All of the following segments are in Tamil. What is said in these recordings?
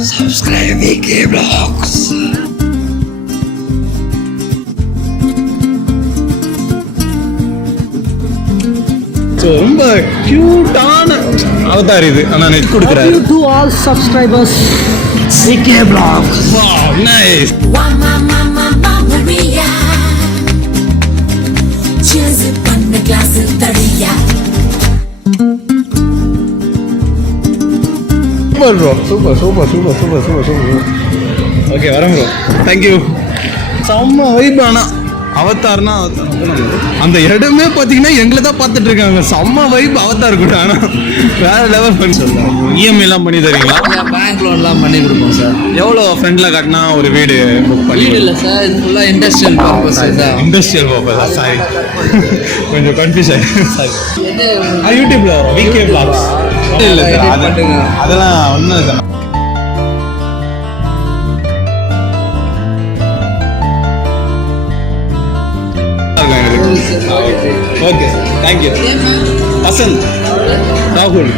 Subscribe VK Vlogs. ரொம்ப கியூட்டான அவதார் இது. ஆனா நெட் கொடுக்குறாரு. To all subscribers, VK Vlogs. Wow, nice. Super bro, super. Okay, வரம் bro. Thank you. செம்ம வைப். ஆனா அவதார்னா அந்த இடமே பார்த்தீங்கன்னா எங்களை தான் பார்த்துட்டு இருக்காங்க. செம்ம வைப் அவதார் கூட. ஆனால் வேற லெவல் பண்ணி சொல்லுங்கள். இஎம்ஐ எல்லாம் பண்ணி தரீங்களா? பேங்க் லோன்லாம் பண்ணி கொடுப்போம் சார். எவ்வளோ ஃப்ரெண்டில் கட்டினா ஒரு வீடு புக் பண்ணி? வீடு இல்லை சார், இது ஃபுல்லாக இண்டஸ்ட்ரியல் பர்பஸ் தான். Industrial purpose. சாரி, கொஞ்சம் கன்ஃபியூஸ் ஆகிடுச்சு. சாரி. யூடியூப்ல விகே வ்ளாக்ஸ் இல்லை சார், அதெல்லாம் ஒன்றும் இல்லை. Okay, thank you. வசந்த், ராகுல்.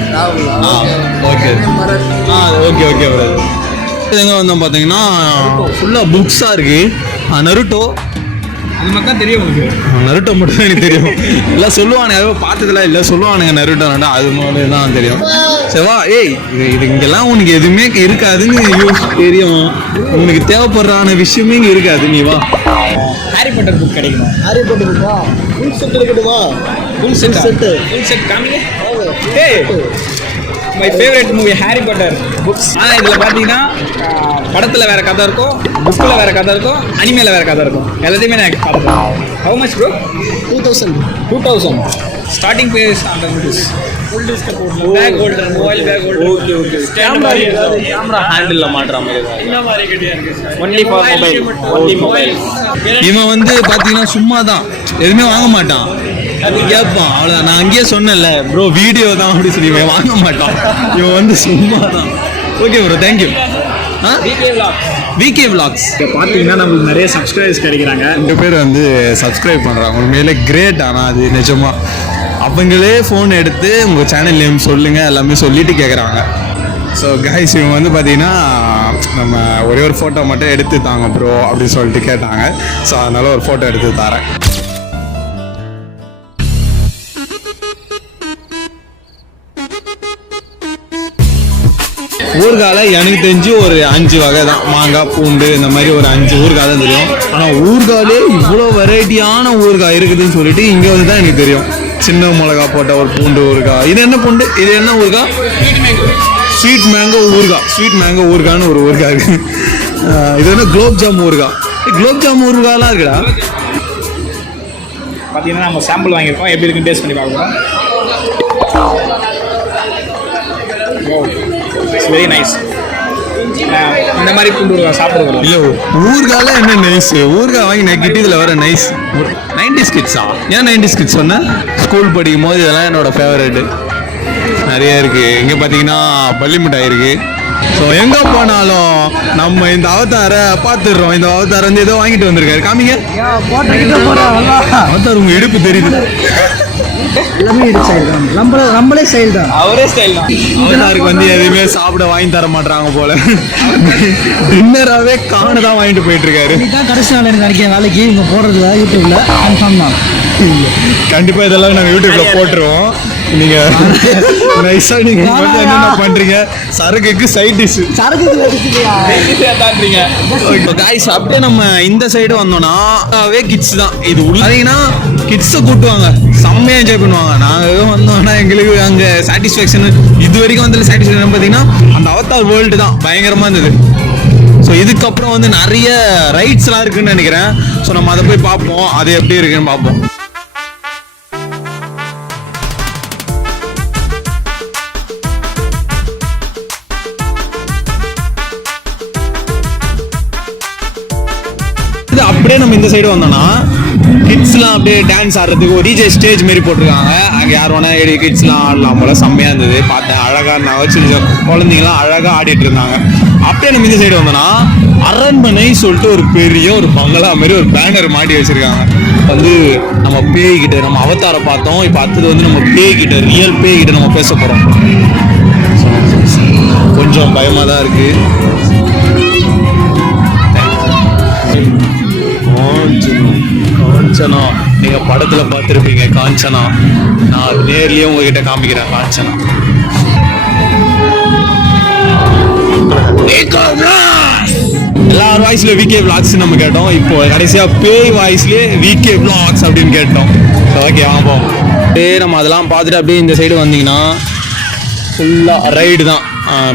Okay okay brother. எங்கே வந்தோம் பார்த்தீங்கன்னா ஃபுல்லாக புக்ஸாக இருக்குது. நருட்டோ அது மட்டும் தான் தெரியும் உங்களுக்கு. நருட்டோ மட்டும் தான் எனக்கு தெரியும். எல்லாம் சொல்லுவானுங்க, ஏதோ பார்த்ததுலாம் இல்லை சொல்லுவானுங்க நருட்டோனா, அது மாதிரி தான் தெரியும். சரிவா, ஏய் இது இங்கெல்லாம் உனக்கு எதுவுமே இருக்காதுன்னு தெரியும். உனக்கு தேவைப்படுறான விஷயமே இங்கே இருக்காது. நீ வா. ஹாரி பாட்டர் புக் கிடைக்குமா? ஹாரி பாட்டர் புக்கா? ஃபுல் செட் கிடைக்குமா? ஃபுல் செட் காமிங்க. ஏய், my favourite movie Harry Potter books. ஆனால் இதில் பார்த்தீங்கன்னா படத்தில் வேறு கதை இருக்கும், புக்கில் வேறு கதை இருக்கும், அனிமேல வேறு கதை இருக்கும். எல்லாத்தையுமே நான் பார்த்துருக்கேன். How much bro? 2000 starting base அந்த புக்ஸ். ஃபுல் டிஸ்கவுண்ட் போடலாம். Bag holder, mobile bag holder. Okay. Camera ஹேண்டில்ல மாட்ற மாதிரி தான். இந்த மாதிரி கிடையாது சார். Only for mobile. இவன் வந்து பார்த்தீங்கன்னா சும்மா தான், எதுவுமே வாங்க மாட்டான். அது கேட்பான், அவ்வளோதான். நான் அங்கேயே சொன்னேன்ல ப்ரோ, வீடியோ தான் அப்படி சொல்லி இவன் வாங்க மாட்டான். இவன் வந்து சும்மா தான். Okay bro, thank you. VK vlogs பார்த்தீங்கன்னா நம்மளுக்கு நிறைய சப்ஸ்கிரைபர்ஸ் கிடைக்கிறாங்க. 2 பேர் வந்து சப்ஸ்கிரைப் பண்ணுறாங்க. உண்மையிலே கிரேட். ஆனால் அது நிஜமா அவங்களே ஃபோன் எடுத்து உங்கள் சேனல் நேம் சொல்லுங்கள் எல்லாமே சொல்லிட்டு கேட்குறாங்க. ஸோ கைஸ், இவங்க வந்து பார்த்தீங்கன்னா நம்ம ஒரே ஒரு ஃபோட்டோ மட்டும் எடுத்து தாங்க ப்ரோ அப்படின்னு சொல்லிட்டு கேட்டாங்க. ஸோ அதனால ஒரு ஃபோட்டோ எடுத்து தரேன். ஊறுகால எனக்கு தெரிஞ்சு ஒரு 5 வகை தான். மாங்காய், பூண்டு, இந்த மாதிரி ஒரு 5 ஊறுகாய் தான் தெரியும். ஆனால் ஊறுகாலே இவ்வளோ வெரைட்டியான ஊறுகாய் இருக்குதுன்னு சொல்லிட்டு இங்கே வந்து தான் எனக்கு தெரியும். சின்ன மிளகா போட்ட ஒரு பூண்டு ஊறுகாய். இது என்ன பூண்டு? இது என்ன ஊறுகாய்? ஸ்வீட் மேங்கோ ஊறுகாய். ஸ்வீட் மேங்கோ ஊறுகான்னு ஒரு ஊறுகாய் இருக்கு. இது என்ன? குலோப் ஜாம் ஊறுகாய். குலோப் ஜாம் ஊறுகாய்லாம் இருக்குடா. பார்த்தீங்கன்னா நம்ம சாம்பிள் வாங்கியிருக்கோம், எப்படி இருக்குன்னு டேஸ்ட் பண்ணி பார்க்குறோம். Very nice. இந்த மாதிரி பூண்டு சாப்பிடுவோம். இல்லை, ஊறுகால என்ன நைஸ்? ஊறுகாய் வாங்கி நக்கிட்டு இதில் வர நைஸ். 90s கிட்ஸா? ஏன் 90s கிட்ஸ் சொன்னேன்? ஸ்கூல் படிக்கும் போது இதெல்லாம் என்னோட ஃபேவரேட்டு. நிறைய இருக்குது. இங்கே பார்த்தீங்கன்னா பள்ளி மிட்டாய் இருக்குது. ஸோ எங்கே போனாலும் நம்ம இந்த அவதாரை பார்த்துடுறோம். இந்த அவதார் வந்து ஏதோ வாங்கிட்டு வந்திருக்காரு. காமிங்க அவதார். உங்கள் இடுப்பு தெரியுது. எல்லாமே நம்மளே ஸ்டைல் தான். அவரே ஸ்டைல் தான். அவதாருக்கு வந்து எதுவுமே சாப்பிட வாங்கி தர மாட்டாங்க போல. டின்னராகவே காண தான் வாங்கிட்டு போயிட்டு இருக்காரு. இதுதான் கடைசி நாள் எனக்கு நினைக்கிறேன். நாளைக்கு இவங்க போடுறதுல யூடியூப்ல கன்ஃபார்ம் தான். கண்டிப்பாக இதெல்லாம் நாங்கள் யூடியூப்ல போட்டுருவோம். நீங்க நைஸா நீங்க என்னென்ன பண்றீங்க? சரக்குக்கு சைட் டிஷ். கைஸ், அப்படியே நம்ம இந்த சைடு வந்தோம்னா கிட்ஸ் தான். இது உள்ளீங்கன்னா கிட்ஸை கூட்டுவாங்க, செம்மையா என்ஜாய் பண்ணுவாங்க. நாங்கள் வந்தோம்னா எங்களுக்கு அங்கே சாட்டிஸ்ஃபேக்ஷன் இது வரைக்கும் வந்து சாட்டிஸ்ஃபேக்ஷன் பார்த்தீங்கன்னா அந்த அவதார் வேர்ல்டு தான் பயங்கரமா இருந்தது. ஸோ இதுக்கப்புறம் வந்து நிறைய ரைட்ஸ்லாம் இருக்குன்னு நினைக்கிறேன். ஸோ நம்ம அதை போய் பார்ப்போம், அது எப்படி இருக்குன்னு பார்ப்போம். அப்படியே நம்ம இந்த சைடு வந்தோம்னா கிட்ஸ்லாம் அப்படியே டான்ஸ் ஆடுறதுக்கு ஒரு டிஜே ஸ்டேஜ் மாரி போட்டிருக்காங்க. அங்கே யார் வேணா கிட்ஸ்லாம் ஆடலாம் போல. செம்மையாக இருந்தது, பார்த்தேன். அழகாக வச்சு குழந்தைங்களாம் அழகாக ஆடிட்டு இருந்தாங்க. அப்படியே நம்ம இந்த சைடு வந்தோம்னா அரண்மனை சொல்லிட்டு ஒரு பெரிய ஒரு பங்களா மாதிரி ஒரு பேனர் மாட்டி வச்சிருக்காங்க. வந்து நம்ம பேய்கிட்ட நம்ம அவதாரை பார்த்தோம். இப்போ அடுத்தது வந்து நம்ம பேய்கிட்ட, ரியல் பேய்கிட்ட நம்ம பேச போகிறோம். கொஞ்சம் பயமாக தான் இருக்கு. காஞ்சனா நீங்கள் படத்தில் பார்த்துருப்பீங்க. காஞ்சனா நான் நேர்லேயே உங்ககிட்ட காமிக்கிறேன். காஞ்சனா எல்லார் வாய்ஸ்லயும் விகே விளாக்ஸ் நம்ம கேட்டோம். இப்போ கடைசியா பேய் வாய்ஸ்லயே விகே விளாக்ஸ் அப்படின்னு கேட்டோம். ஓகே ஆமாம். அப்படியே நம்ம அதெல்லாம் பார்த்துட்டு அப்படியே இந்த சைடு வந்தீங்கன்னா ஃபுல்லாக ரைடு தான்.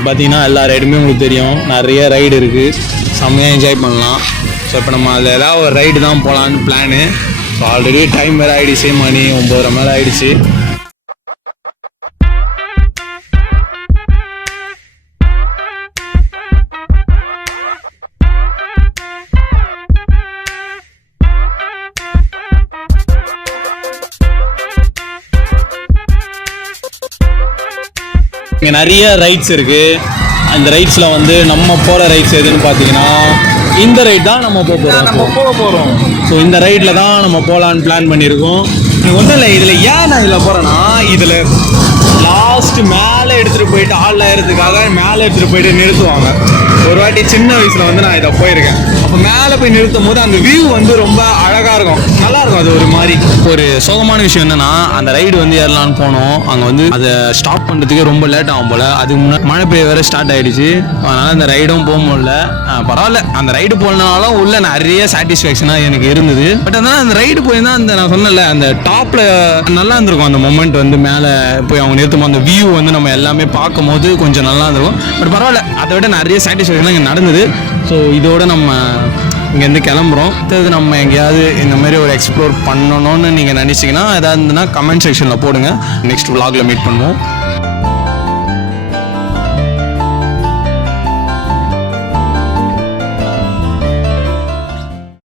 பார்த்தீங்கன்னா எல்லா ரைடுமே உங்களுக்கு தெரியும். நிறைய ரைடு இருக்குது. செம்மையாக என்ஜாய் பண்ணலாம். ஸோ இப்போ நம்ம அதில் ஏதாவது ஒரு ரைடு தான் போகலான்னு பிளானு. ஸோ ஆல்ரெடி டைம் வேறு ஆகிடுச்சு. மணி 9:30 மேலே ஆகிடுச்சு. இங்கே நிறைய ரைட்ஸ் இருக்குது. அந்த ரைட்ஸில் வந்து நம்ம போகிற ரைட்ஸ் எதுன்னு பார்த்தீங்கன்னா இந்த ரைட் தான் நம்ம போக போகிறோம். ஸோ இந்த ரைட்டில் தான் நம்ம போகலான்னு பிளான் பண்ணியிருக்கோம். ஒன்றும் இல்லை, இதில் ஏன் நான் இதில் போகிறேன்னா, இதில் லாஸ்ட்டு மேலே எடுத்துகிட்டு போயிட்டு ஆள் ஏறதுக்காக மேலே எடுத்துகிட்டு போயிட்டு நிறுத்துவாங்க. ஒரு வாட்டி சின்ன வயசில் வந்து நான் இதை போயிருக்கேன். அப்போ மேலே போய் நிறுத்தும் போது அந்த வியூ வந்து ரொம்ப அழகாக இருக்கும், நல்லாயிருக்கும். அது ஒரு மாதிரி ஒரு சோகமான விஷயம் என்னென்னா, அந்த ரைடு வந்து ஏறலான்னு போனோம். அங்கே வந்து அதை ஸ்டாப் பண்ணுறதுக்கே ரொம்ப லேட் ஆகும் போல். அதுக்கு முன்னாடி மழை பெய்ய வேறு ஸ்டார்ட் ஆகிடுச்சு. அதனால் அந்த ரைடும் போக முடியல. பரவாயில்ல, அந்த ரைடு போனாலும் உள்ள நிறைய சாட்டிஸ்ஃபேக்ஷனாக எனக்கு இருந்தது. பட் அதனால் அந்த ரைடு போயிருந்தால் அந்த நான் சொன்னல அந்த டாப்பில் நல்லா இருந்திருக்கும். அந்த மொமெண்ட் வந்து மேலே போய் அவங்க நிறுத்தும் அந்த வியூ வந்து நம்ம எல்லாமே பார்க்கும் போது கொஞ்சம் நல்லா இருந்திருக்கும். பட் பரவாயில்ல, அதை விட நிறைய சாட்டிஸ்ஃபேக்ஷனாக இங்கே நடந்தது. ஸோ இதோட நம்ம இங்கேருந்து கிளம்புறோம். அடுத்தது நம்ம எங்கேயாவது இந்த மாதிரி ஒரு எக்ஸ்ப்ளோர் பண்ணணும்னு நீங்கள் நினச்சிங்கன்னா ஏதாவது இருந்ததுன்னா கமெண்ட் செக்ஷனில் போடுங்க. நெக்ஸ்ட் vlogல மீட் பண்ணுவோம்.